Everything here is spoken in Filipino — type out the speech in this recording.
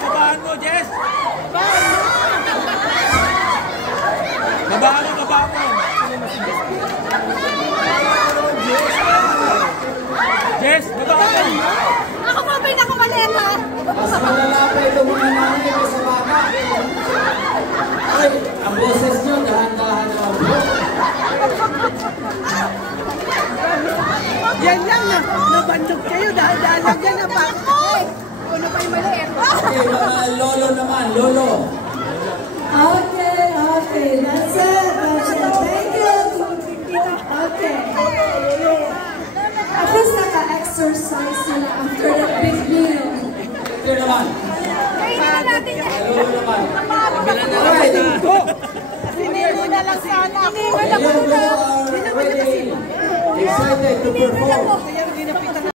Babaan mo, Jess! Babaan mo! Jess, babaan mo! Ako po pinakamaleta! Mas malala pa ito mga nanay sa baka. Ay, ang boses nyo, dahan-dahan lang po. Yan lang na, nabandog kayo, dahan-dahan lang yan na pa. Ano pa yung maliit? Okay, mga lolo naman, lolo. Okay, that's it. Thank you. Okay. At least naka-exercise sila after that big meal. Ito naman. Kainin natin yan! Lolo naman. Alright, sinilo na lang sana ako. You are ready, excited to perform.